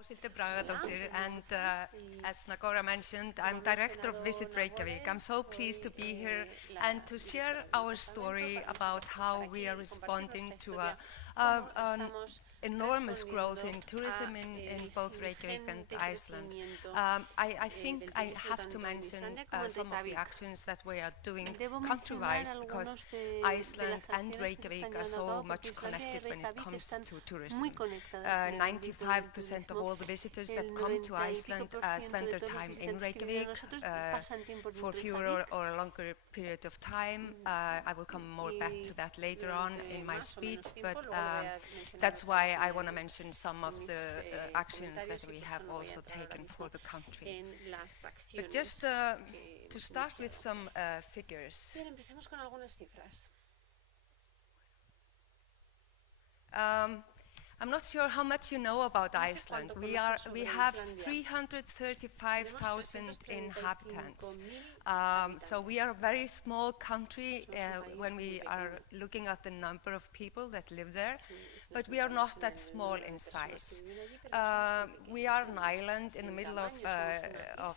Áshildur Bragadóttir, and as Nagora mentioned, I'm Director of Visit Reykjavik. I'm so pleased to be here and to share our story about how we are responding to an enormous growth in tourism in both Reykjavik and Iceland. I think I have to mention some of the actions that we are doing country-wise, because Iceland and Reykjavik are so much connected when it comes to tourism. 95% of all the visitors that come to Iceland spend their time in Reykjavik for fewer or a longer period of time. I will come more back to that later on in my speech, but that's why I want to mention some of the actions that we have also taken for the country. But just to start with some figures. I'm not sure how much you know about Iceland. We have 335,000 inhabitants. So we are a very small country when we are looking at the number of people that live there, but we are not that small in size. We are an island in the middle of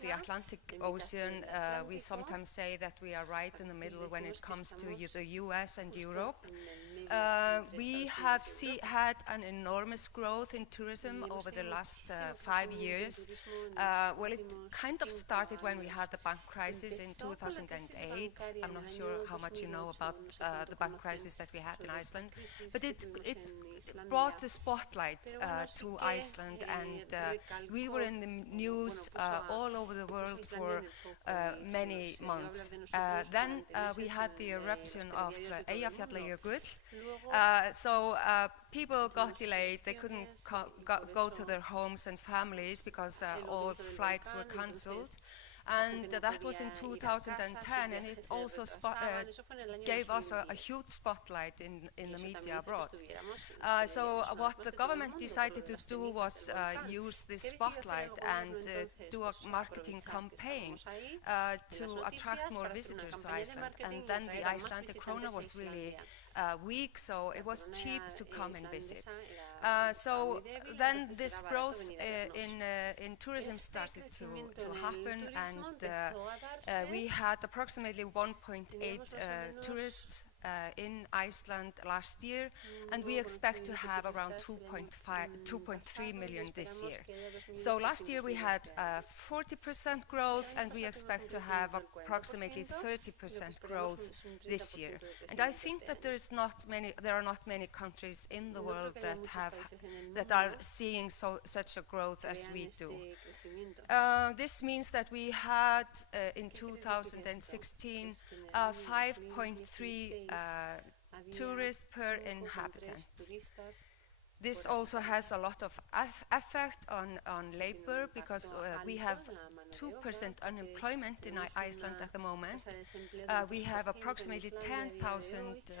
the Atlantic Ocean. We sometimes say that we are right in the middle when it comes to the US and Europe. We have had an enormous growth in tourism over the last 5 years. Well, it kind of started when we had the bank crisis in 2008. I'm not sure how much you know about the bank crisis that we had in Iceland, but it brought the spotlight to Iceland, and we were in the news all over the world for many months. Then we had the eruption of Eyjafjallajökull. So people got delayed. They couldn't go to their homes and families because all flights were cancelled. And that was in 2010, and it also gave us a huge spotlight in the media abroad. So what the government decided to do was use this spotlight and do a marketing campaign to attract more visitors to Iceland. And then the Icelandic krona was really weak, so it was cheap to come and visit. So then this growth in tourism started to happen, and we had approximately 1.8 tourists in Iceland last year, and we expect to have around 2.3 million this year. So last year we had 40% growth, and we expect to have approximately 30% growth this year. And I think that there are not many countries in the world that are seeing such a growth as we do. This means that we had in 2016 5.3 tourists per inhabitant. This also has a lot of effect on labor, because we have 2% unemployment in Iceland at the moment. We have approximately 10,000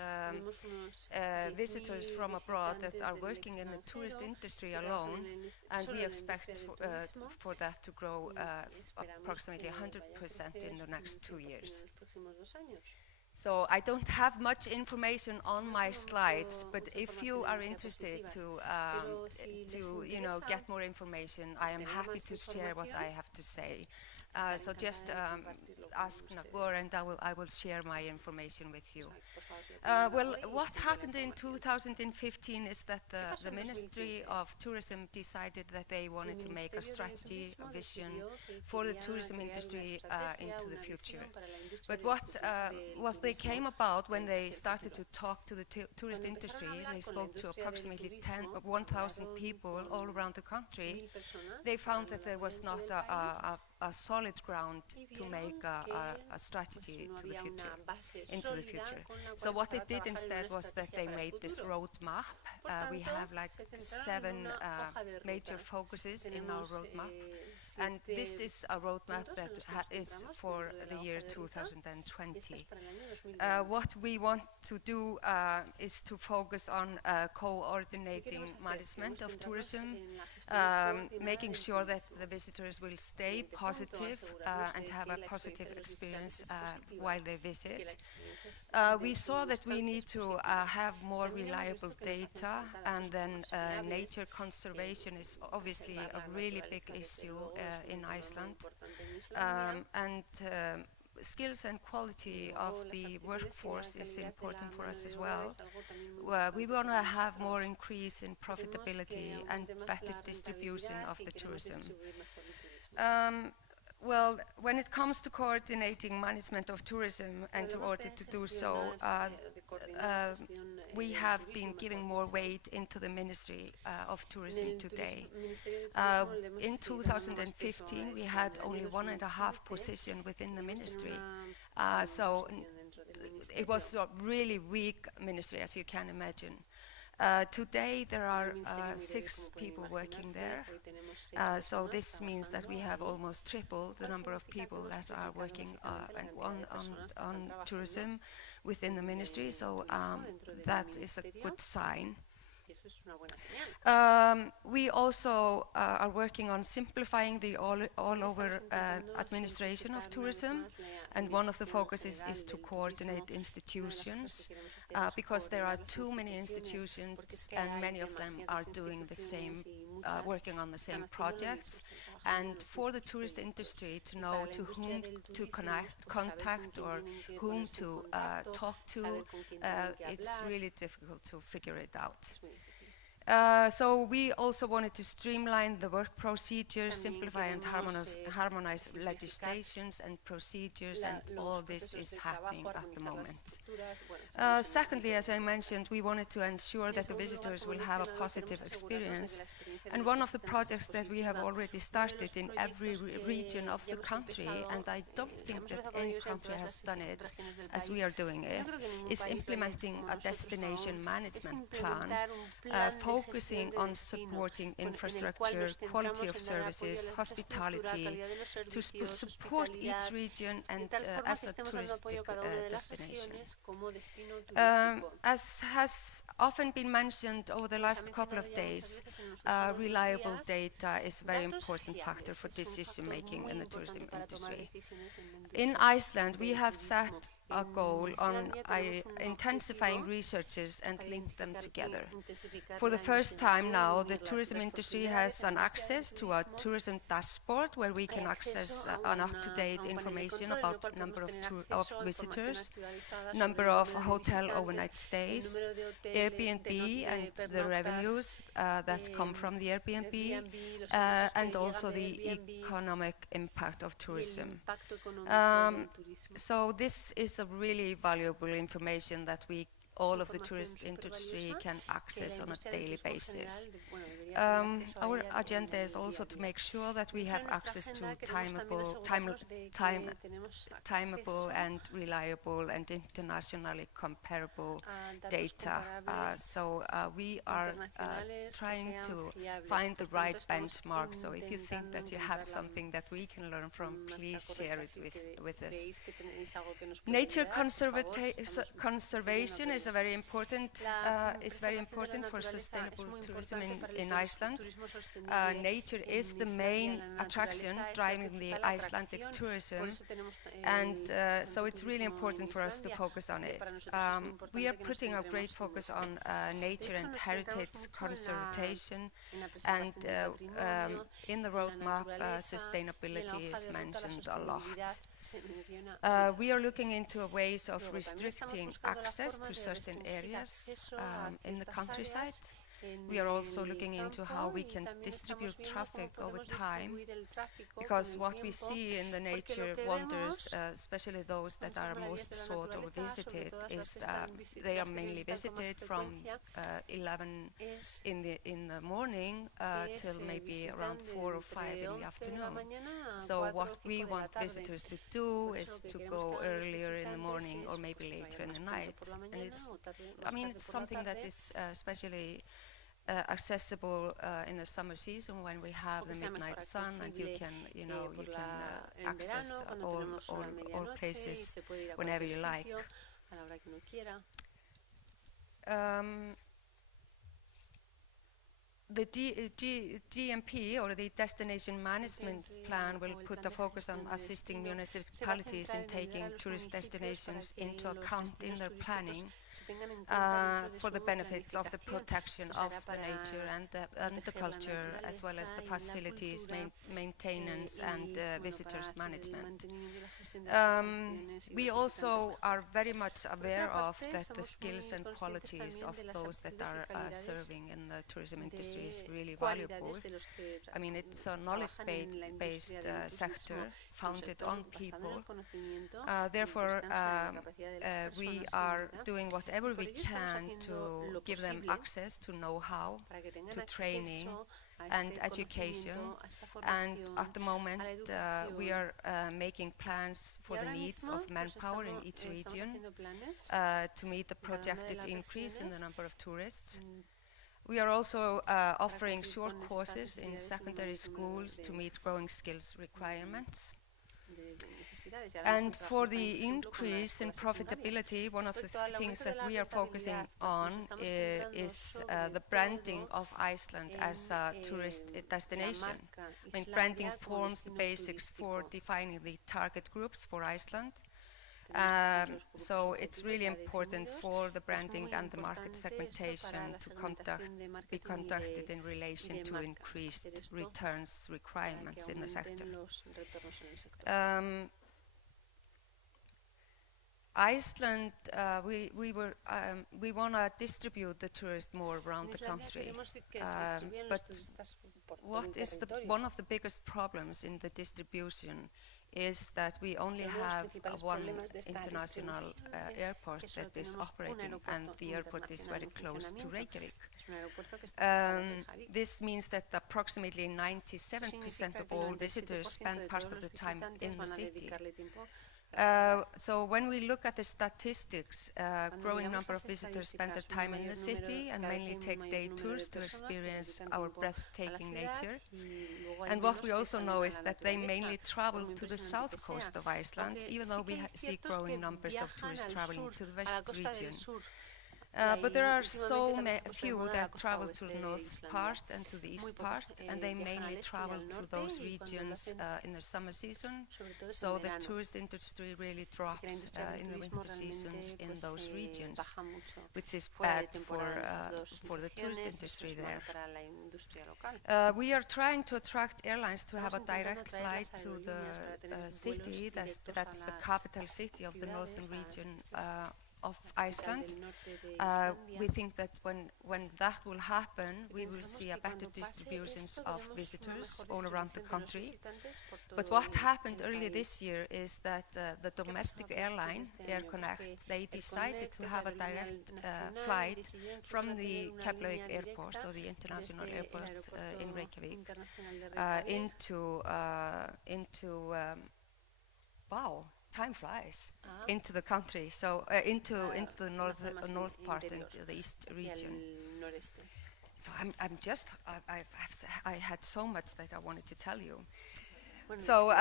visitors from abroad that are working in the tourist industry alone, and we expect for that to grow approximately 100% in the next 2 years. So I don't have much information on my slides, but if you are interested to get more information, I am happy to share what I have to say. So just ask Nagor, and I will share my information with you. Well, what happened in 2015 is that the Ministry of Tourism decided that they wanted to make a strategy, a vision for the tourism industry into the future. But what they came about when they started to talk to the tourist industry, they spoke to approximately 1,000 people all around the country. They found that there was not a solid ground to make a strategy into the future. So what they did instead was that they made this roadmap. We have like 7 major focuses in our roadmap. And this is a roadmap that is for the year 2020. What we want to do is to focus on coordinating management of tourism, making sure that the visitors will stay positive positive and have a positive experience while they visit. We saw that we need to have more reliable data, and then nature conservation is obviously a really big issue in Iceland. Skills and quality of the workforce is important for us as well. We want to have more increase in profitability and better distribution of the tourism. Well, when it comes to coordinating management of tourism, and in order to do so, we have been giving more weight into the Ministry of Tourism today. In 2015, we had only 1.5 position within the ministry. So it was a really weak ministry, as you can imagine. Today there are 6 people working there, so this means that we have almost triple the number of people that are working on tourism within the ministry, so that is a good sign. We also are working on simplifying the all-over administration of tourism, and one of the focuses is to coordinate institutions, because there are too many institutions and many of them are doing the same, working on the same projects. And for the tourist industry to know to whom to contact or whom to talk to, it's really difficult to figure it out. So we also wanted to streamline the work procedures, simplify and harmonize legislations and procedures, and all this is happening at the moment. Secondly, as I mentioned, we wanted to ensure that the visitors will have a positive experience, and one of the projects that we have already started in every region of the country, and I don't think that any country has done it as we are doing it, is implementing a destination management plan, focusing on supporting infrastructure, quality of services, hospitality, to support each region and as a touristic destination. As has often been mentioned over the last couple of days, reliable data is a very important factor for decision making in the tourism industry. In Iceland, we have set a goal on intensifying researches and link them together. For the first time now, the tourism industry has an access to a tourism dashboard where we can access an up-to-date information about number of visitors, number of hotel overnight stays, Airbnb and the revenues that come from the Airbnb, and also the economic impact of tourism. So this is a really valuable information that all of the tourist industry can access on a daily basis. Our agenda is also to make sure that we have access to timeable and reliable and internationally comparable data. So we are trying to find the right benchmark. So if you think that you have something that we can learn from, please share it with us. Nature conservation is very important. It's very important for sustainable tourism in Iceland. Nature is the main attraction driving the Icelandic tourism, and so it's really important for us to focus on it. We are putting a great focus on nature and heritage conservation, and in the roadmap, sustainability is mentioned a lot. We are looking into ways of restricting access to certain areas in the countryside. We are also looking into how we can distribute traffic over time, because what we see in the nature wonders, especially those that are most sought or visited, is that they are mainly visited from 11 in the morning till maybe around 4 or 5 in the afternoon. So what we want visitors to do is to go earlier in the morning or maybe later in the night. And it's something that is especially accessible in the summer season when we have the midnight sun, and you can access all places whenever you like. the DMP, or the Destination Management Plan, will put a focus on assisting municipalities in taking tourist destinations into account in their planning for the benefits of the protection of the nature and the culture, as well as the facilities, maintenance, and visitors management. We also are very much aware of that the skills and qualities of those that are serving in the tourism industry is really valuable. I mean, it's a knowledge-based sector founded on people. Therefore, we are doing whatever we can to give them access to know-how, to training and education, and at the moment we are making plans for the needs of manpower in each region to meet the projected increase in the number of tourists. We are also offering short courses in secondary schools to meet growing skills requirements. And for the increase in profitability, one of the things that we are focusing on is the branding of Iceland as a tourist destination. I mean, branding forms the basics for defining the target groups for Iceland. So it's really important for the branding and the market segmentation to be conducted in relation to increased returns requirements in the sector. Iceland, we want to distribute the tourists more around the country, but what is one of the biggest problems in the distribution is that we only have one international airport that is operating, and the airport is very close to Reykjavik. This means that approximately 97% of all visitors spend part of the time in the city. So when we look at the statistics, growing number of visitors spend their time in the city and mainly take day tours to experience our breathtaking nature. And what we also know is that they mainly travel to the south coast of Iceland, even though we see growing numbers of tourists traveling to the west region. But there are so few that travel to the north part and to the east part, and they mainly travel to those regions in the summer season. So the tourist industry really drops in the winter seasons in those regions, which is bad for the tourist industry there. We are trying to attract airlines to have a direct flight to the city. That's the capital city of the northern region of Iceland. We think that when that will happen, we will see a better distribution of visitors all around the country. But what happened earlier this year is that the domestic airline, AirConnect, they decided to have a direct flight from the Keflavik airport, or the international airport in Reykjavik, wow, time flies, into the country, so into the north part, into the east region. So I had so much that I wanted to tell you. So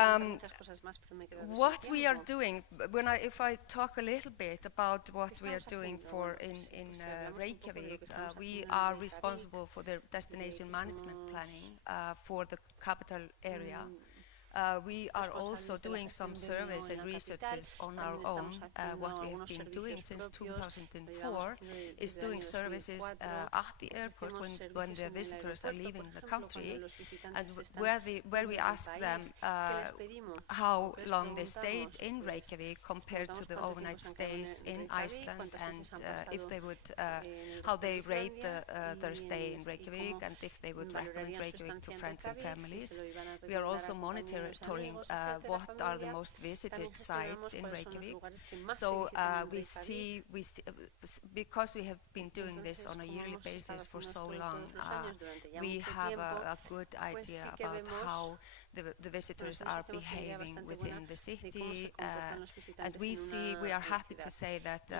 what we are doing, if I talk a little bit about what we are doing in Reykjavik, we are responsible for the destination management planning for the capital area. We are also doing some surveys and researches on our own. What we have been doing since 2004 is doing services at the airport when the visitors are leaving the country, and where we ask them how long they stayed in Reykjavik compared to the overnight stays in Iceland, and if they would, how they rate their stay in Reykjavik, and if they would recommend Reykjavik to friends and families. We are also monitoring what are the most visited sites in Reykjavik. So we see, because we have been doing this on a yearly basis for so long, we have a good idea about how the visitors are behaving within the city, and we are happy to say that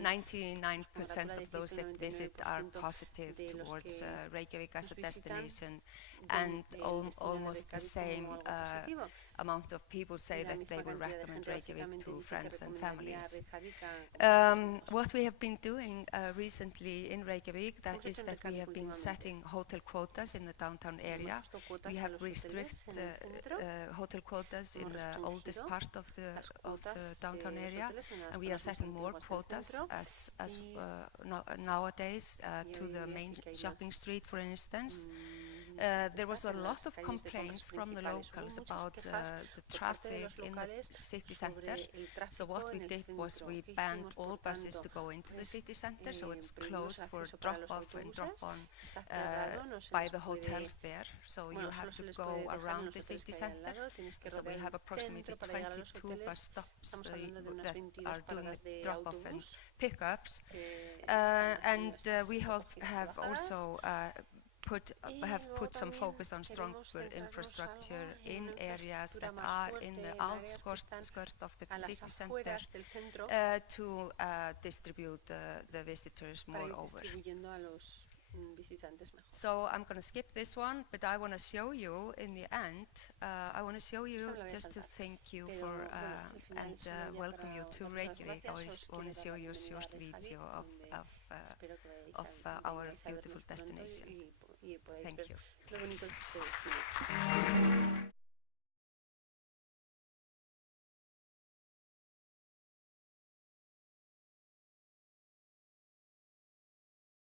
99% of those that visit are positive towards Reykjavik as a destination, and almost the same amount of people say that they will recommend Reykjavik to friends and families. What we have been doing recently in Reykjavik is that we have been setting hotel quotas in the downtown area. We have restricted hotel quotas in the oldest part of the downtown area, and we are setting more quotas as nowadays to the main shopping street, for instance. There was a lot of complaints from the locals about the traffic in the city center. So what we did was we banned all buses to go into the city center, so it's closed for drop-off and drop-on by the hotels there. So you have to go around the city center. So we have approximately 22 bus stops that are doing the drop-off and pickups. And we have also put some focus on stronger infrastructure in areas that are in the outskirts of the city center to distribute the visitors more over. So I'm going to skip this one, but I want to show you in the end, I want to show you just to thank you for and welcome you to Reykjavik. I want to show you a short video of our beautiful destination. Thank you.